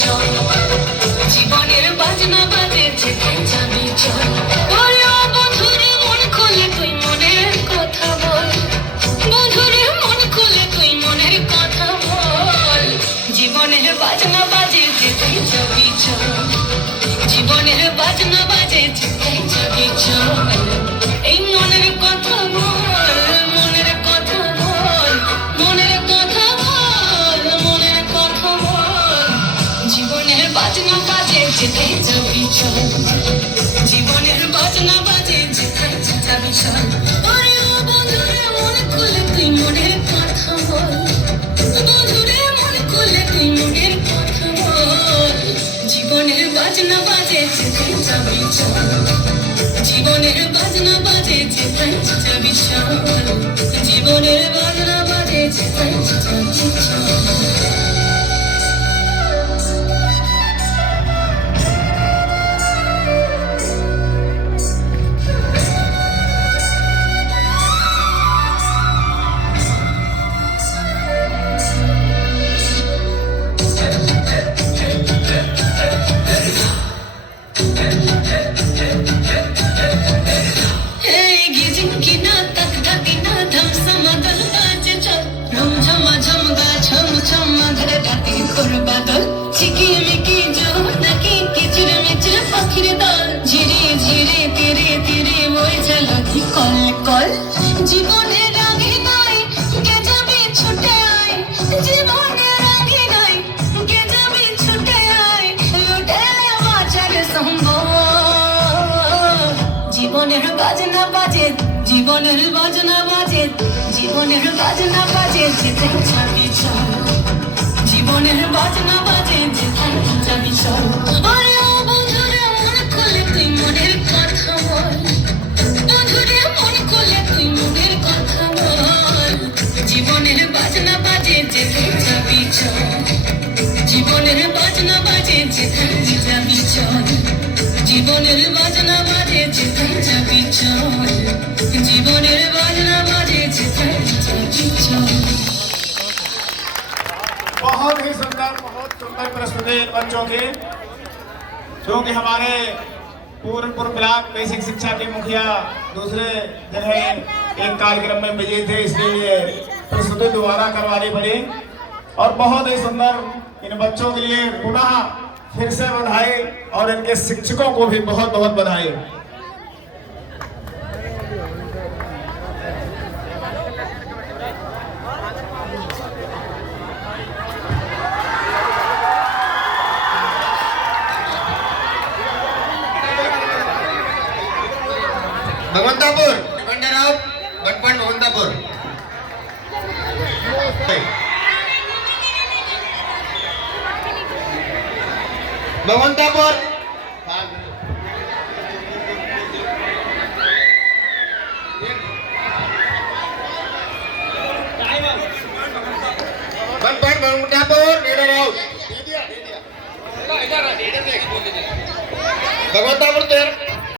চল, জীবনের বাজনা বাজে যেথায় যাবি চল। ওরে ও বন্ধুরে মন খুলে তুই মনের কথা বল, বন্ধুরে মন খুলে তুই মনের কথা বল। জীবনের বাজনা বাজে যেথায় যাবি চল, জীবনের বাজনা বাজে যেথায় যাবি চল। এই মনের কথা বল, মনের কথা বল, মনের কথা বল, মনের কথা বল। জীবনের বাজনা বাজে যেথায় যাবি চল, জীবনের বাজনা বাজে যেথায় যাবি চল। ওরে ও বন্ধুরে মন খুলে তুই মনের কথা বল, বন্ধুরে মন খুলে তুই মনের কথা বল। জীবনের বাজনা বাজে যেথায় যাবি চল, জীবনের বাজনা বাজে যেথায় যাবি চল, জীবনের বাজনা বাজে যেথায় যাবি চল। চিকিমিকি জোনাকি কিচির মিচির পাখির দল, ঝিরে ঝিরে তীরে তীরে বয়ে চল কল কল। জীবনের রাগে নাই কে যাবি ছুটে আয়, জীবনের রাগে নাই কে যাবি ছুটে আয়, লুটে বাজার সম্ভব। জীবনের বাজনা বাজে, জীবনের বাজনা বাজে, জীবনের বাজনা বাজে যেথায় যাবি চল, জীবনের বাজনা বাজে যেথায় যাবি চল। ওরে ও বন্ধুরে মন খুলে তুই মনের কথা বল, বন্ধুরে মন খুলে তুই মনের কথা বল। জীবনের বাজনা বাজে যেথায় যাবি চল, জীবনের বাজনা বাজে যেথায় যাবি চল, জীবনের বাজনা বাজে যেথায় যাবি চল, জীবনের বাজনা বাজে যেথায় যাবি চল। बहुत ही सुंदर, बहुत सुंदर प्रस्तुति बच्चों की, जो कि हमारे पूरनपुर ब्लॉक बेसिक शिक्षा के मुखिया दूसरे जगह एक कार्यक्रम में बिजी थे, इसलिए प्रस्तुति दोबारा करवानी पड़ी। और बहुत ही सुंदर इन बच्चों के लिए पुनः फिर से बधाई और इनके शिक्षकों को भी बहुत बहुत बधाई। भगवंतापुर खंडेराव गटपण भगवंतापुर। भगवंतापुर गटपण भगवंतापुर लीडर आउट। भगवंतापुर